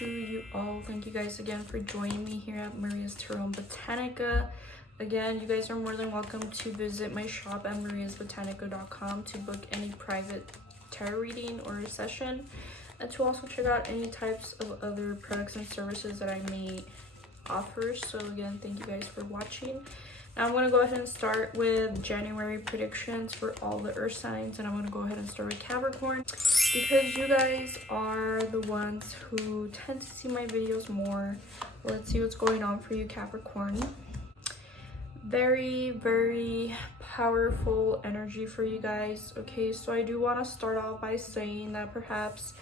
to you all. Thank you guys again for joining me here at Maria's Tarot and Botanica. Again, you guys are more than welcome to visit my shop at mariasbotanica.com to book any private tarot reading or session, and to also check out any types of other products and services that I may offer. So again, thank you guys for watching. Now I'm going to go ahead and start with January predictions for all the earth signs, and I'm going to go ahead and start with Capricorn because you guys are the ones who tend to see my videos more. Let's see what's going on for you, Capricorn. Very, very powerful energy for you guys. Okay, so I do want to start off by saying that perhaps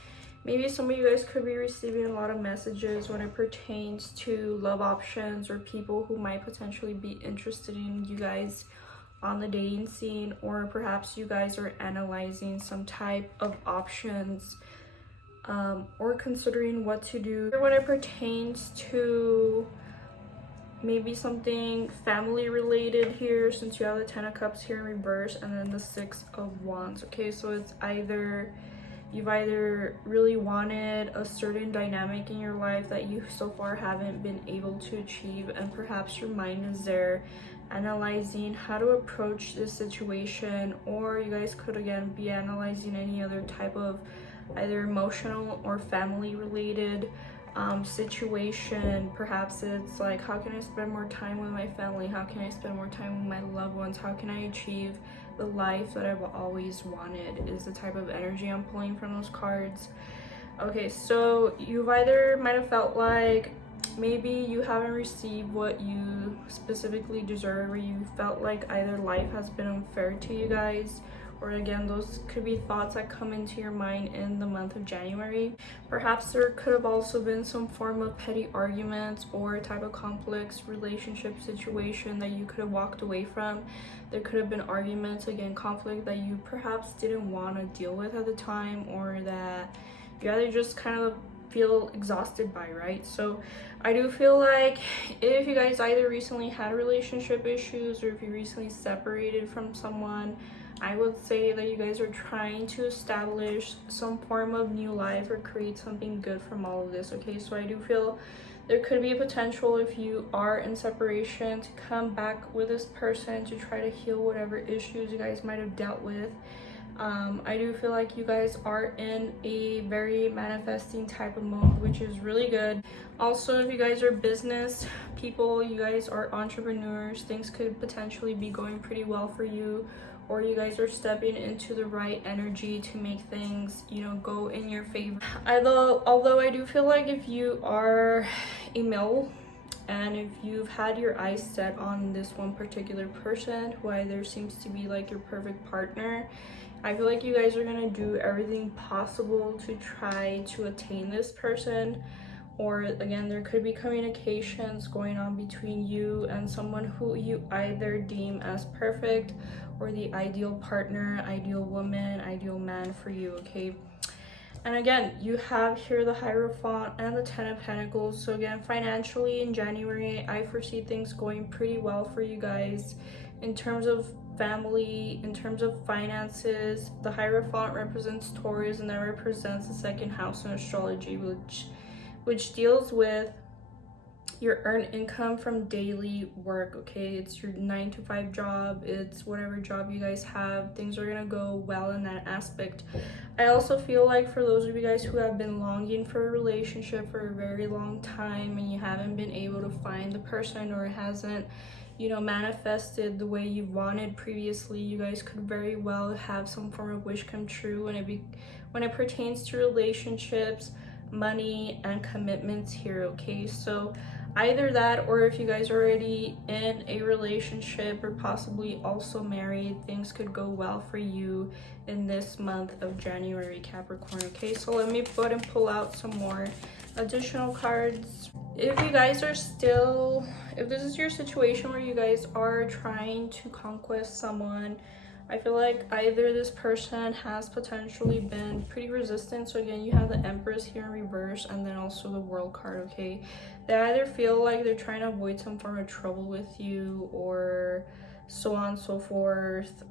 maybe some of you guys could be receiving a lot of messages when it pertains to love options or people who might potentially be interested in you guys on the dating scene, or perhaps you guys are analyzing some type of options or considering what to do when it pertains to maybe something family related here, since you have the 10 of Cups here in reverse and then the 6 of Wands. Okay, so it's either you've either really wanted a certain dynamic in your life that you so far haven't been able to achieve, and perhaps your mind is there analyzing how to approach this situation, or you guys could again be analyzing any other type of either emotional or family related situation. Perhaps it's like, how can I spend more time with my family? How can I spend more time with my loved ones? How can I achieve the life that I've always wanted, is the type of energy I'm pulling from those cards. Okay, so you've either might have felt like maybe you haven't received what you specifically deserve, or you felt like either life has been unfair to you guys, or again, those could be thoughts that come into your mind in the month of January. Perhaps there could have also been some form of petty arguments or a type of complex relationship situation that you could have walked away from. There could have been arguments, again, conflict that you perhaps didn't want to deal with at the time, or that you either just kind of feel exhausted by, right? So I do feel like if you guys either recently had relationship issues, or if you recently separated from someone, I would say that you guys are trying to establish some form of new life or create something good from all of this. Okay, so I do feel there could be a potential, if you are in separation, to come back with this person to try to heal whatever issues you guys might have dealt with. I do feel like you guys are in a very manifesting type of mode, which is really good. Also, if you guys are business people, you guys are entrepreneurs, things could potentially be going pretty well for you, or you guys are stepping into the right energy to make things, you know, go in your favor. Although I do feel like if you are a male and if you've had your eyes set on this one particular person who either seems to be like your perfect partner, I feel like you guys are gonna do everything possible to try to attain this person. Or again, there could be communications going on between you and someone who you either deem as perfect, or the ideal partner, ideal woman, ideal man for you. Okay, and again, you have here the Hierophant and the 10 of Pentacles. So again, financially in January, I foresee things going pretty well for you guys in terms of family, in terms of finances. The Hierophant represents Taurus, and that represents the second house in astrology, which deals with your earned income from daily work. Okay, it's your 9 to 5 job, it's whatever job you guys have, things are gonna go well in that aspect. I also feel like for those of you guys who have been longing for a relationship for a very long time, and you haven't been able to find the person, or it hasn't, you know, manifested the way you wanted previously, you guys could very well have some form of wish come true when it pertains to relationships, money, and commitments here. Okay, so either that, or if you guys are already in a relationship or possibly also married, things could go well for you in this month of January, Capricorn. Okay, so let me go ahead and pull out some more additional cards. If you guys are still, if this is your situation where you guys are trying to conquest someone, I feel like either this person has potentially been pretty resistant. So again, you have the Empress here in reverse, and then also the World card. Okay, they either feel like they're trying to avoid some form of trouble with you, or so on and so forth.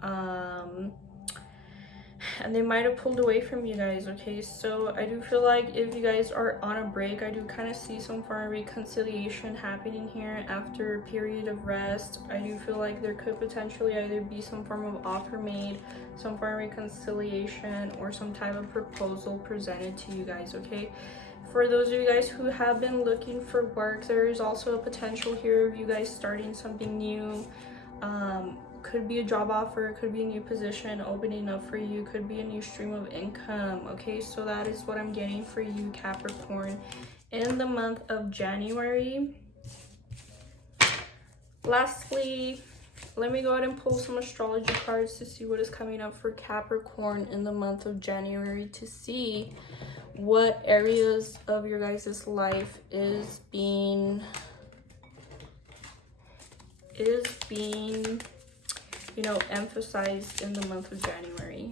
and they might have pulled away from you guys. Okay, so I do feel like if you guys are on a break, I do kind of see some form of reconciliation happening here after a period of rest. I do feel like there could potentially either be some form of offer made, some form of reconciliation, or some type of proposal presented to you guys. Okay, for those of you guys who have been looking for work, there is also a potential here of you guys starting something new. Could be a job offer, could be a new position opening up for you, could be a new stream of income. Okay, so that is what I'm getting for you, Capricorn, in the month of January. Lastly, let me go ahead and pull some astrology cards to see what is coming up for Capricorn in the month of January, to see what areas of your guys' life is being you know, emphasized in the month of January.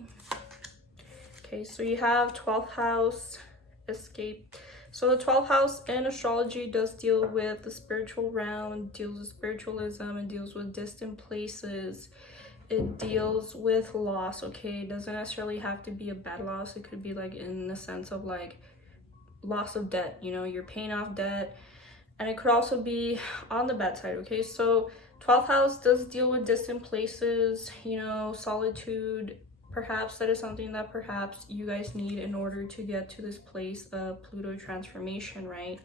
Okay, so you have 12th house, escape. So the 12th house in astrology does deal with the spiritual realm, deals with spiritualism, and deals with distant places. It deals with loss. Okay, it doesn't necessarily have to be a bad loss. It could be like in the sense of like loss of debt, you know, you're paying off debt. And it could also be on the bad side. Okay, so 12th house does deal with distant places, you know, solitude. Perhaps that is something that perhaps you guys need in order to get to this place of Pluto transformation, right?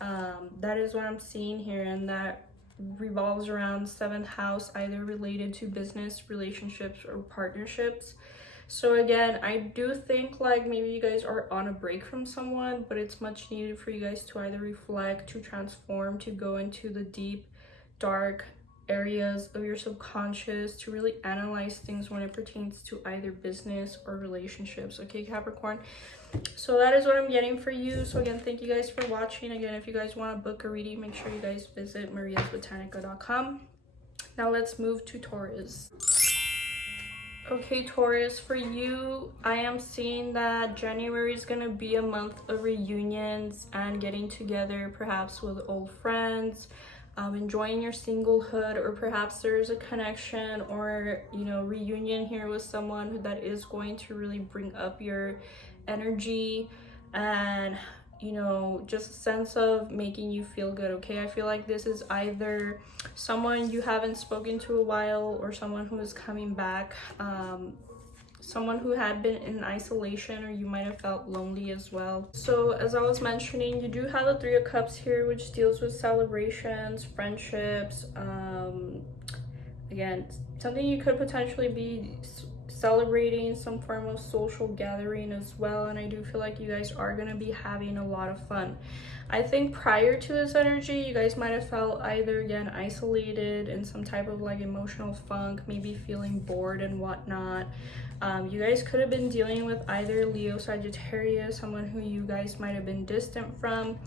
That is what I'm seeing here, and that revolves around 7th house, either related to business, relationships, or partnerships. So again, I do think like maybe you guys are on a break from someone, but it's much needed for you guys to either reflect, to transform, to go into the deep, dark areas of your subconscious, to really analyze things when it pertains to either business or relationships. Okay, Capricorn, so that is what I'm getting for you. So again, thank you guys for watching. Again, if you guys want to book a reading, make sure you guys visit mariasbotanica.com. Now let's move to Taurus. Okay, Taurus, for you, I am seeing that January is going to be a month of reunions and getting together, perhaps with old friends, enjoying your singlehood, or perhaps there's a connection or, you know, reunion here with someone that is going to really bring up your energy and, you know, just a sense of making you feel good. Okay, I feel like this is either someone you haven't spoken to a while, or someone who is coming back, someone who had been in isolation, or you might have felt lonely as well. So as I was mentioning, you do have the 3 of Cups here, which deals with celebrations, friendships, again, something you could potentially be celebrating, some form of social gathering as well. And I do feel like you guys are going to be having a lot of fun. I think prior to this energy, you guys might have felt either, again, isolated, in some type of like emotional funk, maybe feeling bored and whatnot. You guys could have been dealing with either Leo, Sagittarius, someone who you guys might have been distant from.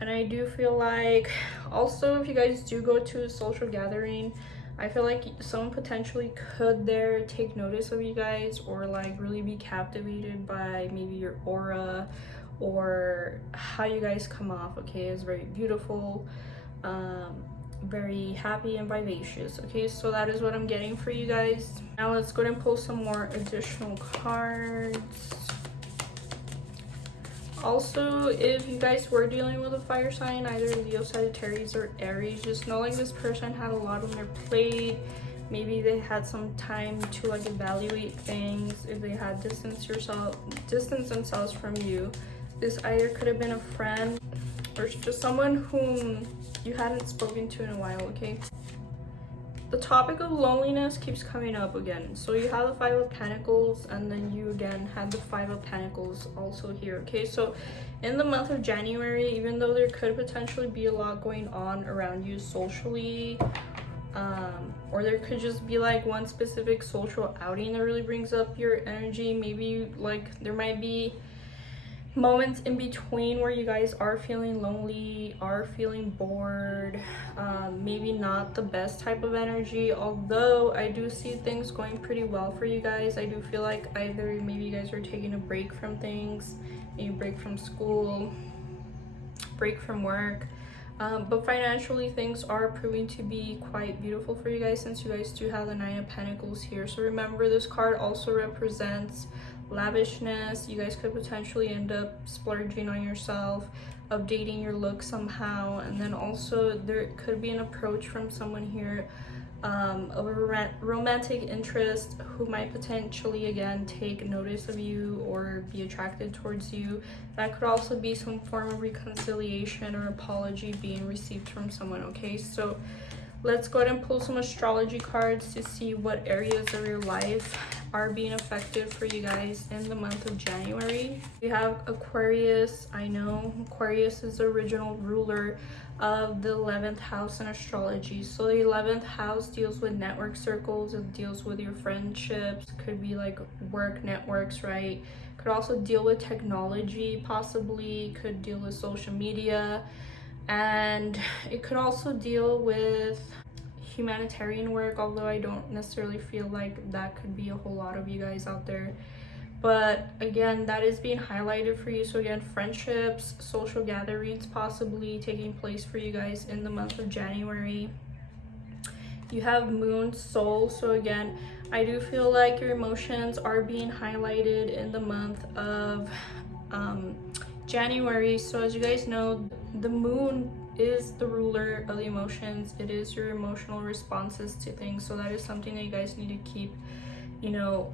And I do feel like also, if you guys do go to a social gathering, I feel like someone potentially could there take notice of you guys, or like really be captivated by maybe your aura or how you guys come off. Okay, it's very beautiful, very happy and vivacious. Okay, so that is what I'm getting for you guys. Now let's go ahead and pull some more additional cards. Also, if you guys were dealing with a fire sign, either Leo, Sagittarius, or Aries, just know like this person had a lot on their plate. Maybe they had some time to like evaluate things. If they had distanced themselves from you, this either could have been a friend or just someone whom you hadn't spoken to in a while. Okay, the topic of loneliness keeps coming up again. So you have the 5 of Pentacles, and then you again had the 5 of Pentacles also here. Okay, so in the month of January, even though there could potentially be a lot going on around you socially, or there could just be like one specific social outing that really brings up your energy. Maybe like there might be moments in between where you guys are feeling lonely, are feeling bored, maybe not the best type of energy. Although I do see things going pretty well for you guys. I do feel like either maybe you guys are taking a break from things, maybe break from school, break from work. But financially, things are proving to be quite beautiful for you guys, since you guys do have the Nine of Pentacles here. So remember, this card also represents lavishness. You guys could potentially end up splurging on yourself, updating your look somehow, and then also there could be an approach from someone here of a romantic interest who might potentially again take notice of you or be attracted towards you. That could also be some form of reconciliation or apology being received from someone. Okay, so let's go ahead and pull some astrology cards to see what areas of your life are being affected for you guys in the month of January. We have Aquarius. I know Aquarius is the original ruler of the 11th house in astrology. So the 11th house deals with network circles. It deals with your friendships. Could be like work networks, right? Could also deal with technology, possibly. Could deal with social media, and it could also deal with humanitarian work, although I don't necessarily feel like that could be a whole lot of you guys out there. But again, that is being highlighted for you. So again, friendships, social gatherings possibly taking place for you guys in the month of January. You have Moon, Soul. So again, I do feel like your emotions are being highlighted in the month of January. So as you guys know, the moon is the ruler of the emotions. It is your emotional responses to things. So that is something that you guys need to keep, you know,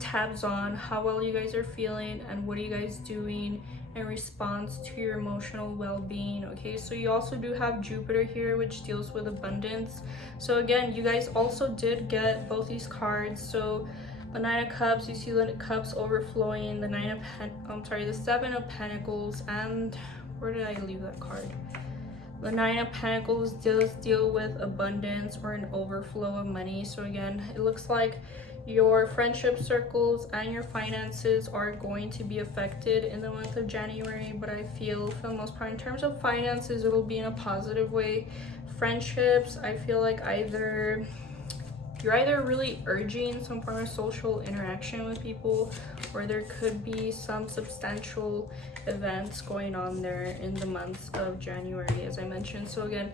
tabs on. How well you guys are feeling and what are you guys doing in response to your emotional well-being. Okay, so you also do have Jupiter here, which deals with abundance. So again, you guys also did get both these cards. So the Nine of Cups, you see the cups overflowing, the Seven of Pentacles, and where did I leave that card? The Nine of Pentacles does deal with abundance or an overflow of money. So again, it looks like your friendship circles and your finances are going to be affected in the month of January, but I feel for the most part in terms of finances, it'll be in a positive way. Friendships, I feel like you're either really urging some form of social interaction with people, or there could be some substantial events going on there in the months of January, as I mentioned. So again,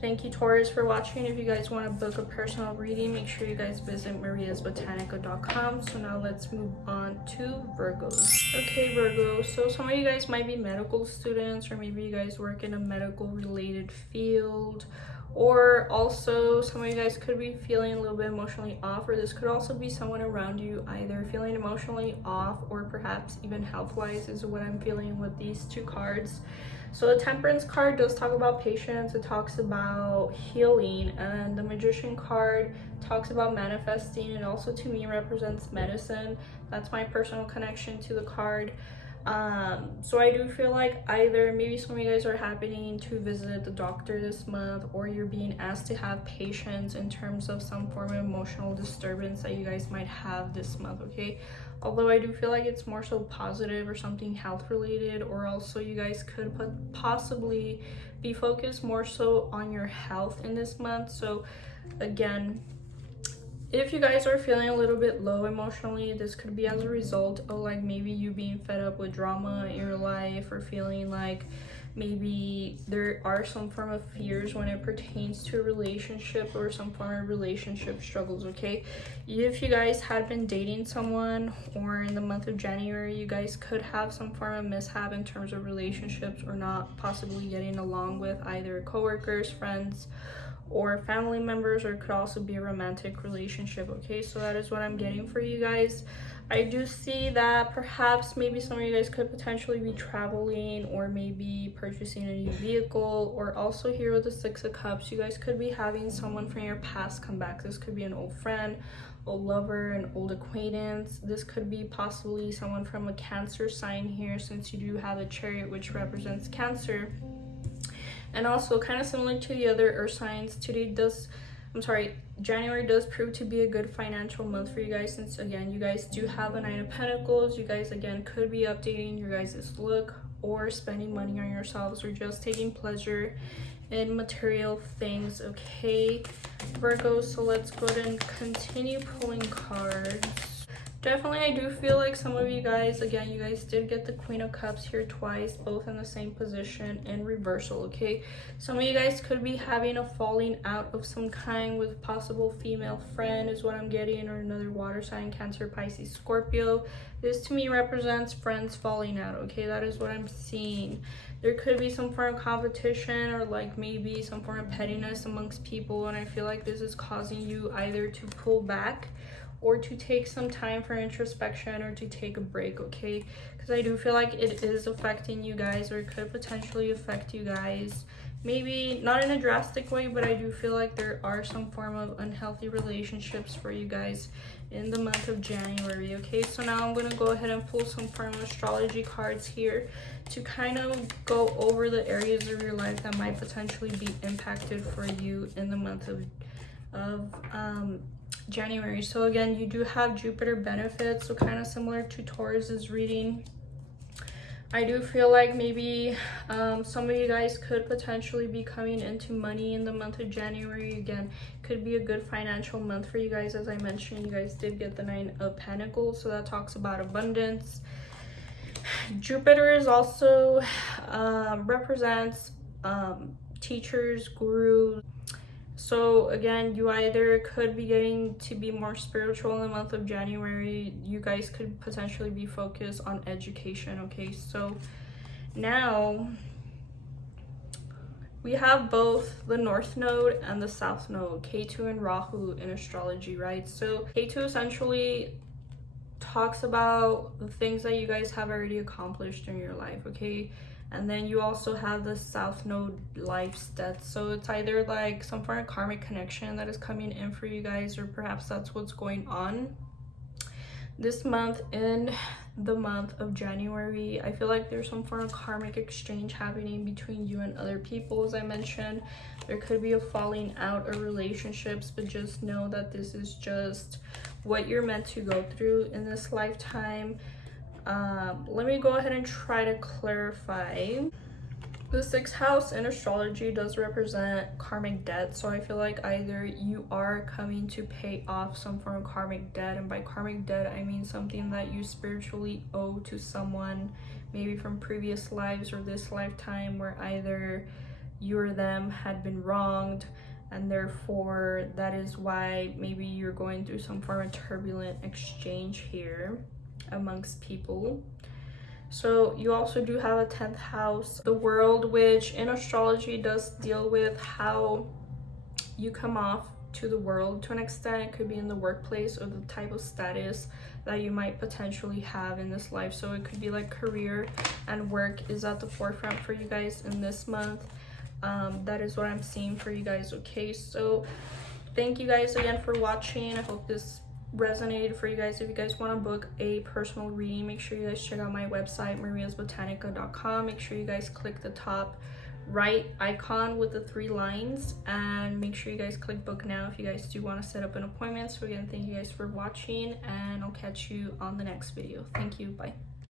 thank you, Taurus, for watching. If you guys want to book a personal reading, make sure you guys visit mariasbotanica.com. So now let's move on to Virgos. Okay, Virgo, so some of you guys might be medical students, or maybe you guys work in a medical related field, or also some of you guys could be feeling a little bit emotionally off, or this could also be someone around you either feeling emotionally off or perhaps even health-wise is what I'm feeling with these two cards. So the Temperance card does talk about patience, it talks about healing, and the Magician card talks about manifesting. It also to me represents medicine. That's my personal connection to the card. So I do feel like either maybe some of you guys are happening to visit the doctor this month, or you're being asked to have patience in terms of some form of emotional disturbance that you guys might have this month. Okay, although I do feel like it's more so positive or something health related, or also you guys could possibly be focused more so on your health in this month. So again, if you guys are feeling a little bit low emotionally, this could be as a result of like maybe you being fed up with drama in your life, or feeling like maybe there are some form of fears when it pertains to a relationship, or some form of relationship struggles. Okay, if you guys had been dating someone, or in the month of January you guys could have some form of mishap in terms of relationships, or not possibly getting along with either coworkers, friends, or family members, or it could also be a romantic relationship. Okay, so that is what I'm getting for you guys. I do see that perhaps maybe some of you guys could potentially be traveling, or maybe purchasing a new vehicle, or also here with the Six of Cups, you guys could be having someone from your past come back. This could be an old friend, old lover, an old acquaintance. This could be possibly someone from a Cancer sign here, since you do have a Chariot, which represents Cancer. And also kind of similar to the other earth signs, January does prove to be a good financial month for you guys, since again you guys do have a Nine of Pentacles. You guys again could be updating your guys' look, or spending money on yourselves, or just taking pleasure in material things. Okay, Virgo, so let's go ahead and continue pulling cards. Definitely, I do feel like some of you guys, again, you guys did get the Queen of Cups here twice, both in the same position in reversal, okay? Some of you guys could be having a falling out of some kind with possible female friend is what I'm getting, or another water sign, Cancer, Pisces, Scorpio. This to me represents friends falling out, okay? That is what I'm seeing. There could be some form of competition or like maybe some form of pettiness amongst people, and I feel like this is causing you either to pull back or to take some time for introspection or to take a break, okay? Because I do feel like it is affecting you guys, or it could potentially affect you guys. Maybe not in a drastic way, but I do feel like there are some form of unhealthy relationships for you guys in the month of January, okay? So now I'm going to go ahead and pull some form of astrology cards here to kind of go over the areas of your life that might potentially be impacted for you in the month of January. So again, you do have Jupiter benefits, so kind of similar to Taurus's reading. I do feel like maybe some of you guys could potentially be coming into money in the month of January. Again, could be a good financial month for you guys. As I mentioned, you guys did get the 9 of Pentacles, so that talks about abundance. Jupiter is also represents teachers, gurus. So again, you either could be getting to be more spiritual in the month of January. You guys could potentially be focused on education, okay? So now we have both the North Node and the South Node, Ketu and Rahu in astrology, right? So Ketu essentially talks about the things that you guys have already accomplished in your life, okay? And then you also have the South Node life's death. So it's either like some form of karmic connection that is coming in for you guys, or perhaps that's what's going on this month in the month of January. I feel like there's some form of karmic exchange happening between you and other people. As I mentioned, there could be a falling out of relationships, but just know that this is just what you're meant to go through in this lifetime. Let me go ahead and try to clarify. The 6th house in astrology does represent karmic debt, so I feel like either you are coming to pay off some form of karmic debt, and by karmic debt I mean something that you spiritually owe to someone, maybe from previous lives or this lifetime, where either you or them had been wronged, and therefore that is why maybe you're going through some form of turbulent exchange here amongst people. So you also do have a 10th house, the world, which in astrology does deal with how you come off to the world to an extent. It could be in the workplace or the type of status that you might potentially have in this life. So it could be like career and work is at the forefront for you guys in this month. That is what I'm seeing for you guys, okay? So thank you guys again for watching. I hope this resonated for you guys. If you guys want to book a personal reading, make sure you guys check out my website, mariasbotanica.com. Make sure you guys click the top right icon with the 3 lines, and make sure you guys click book now if you guys do want to set up an appointment. So again, thank you guys for watching, and I'll catch you on the next video. Thank you. Bye.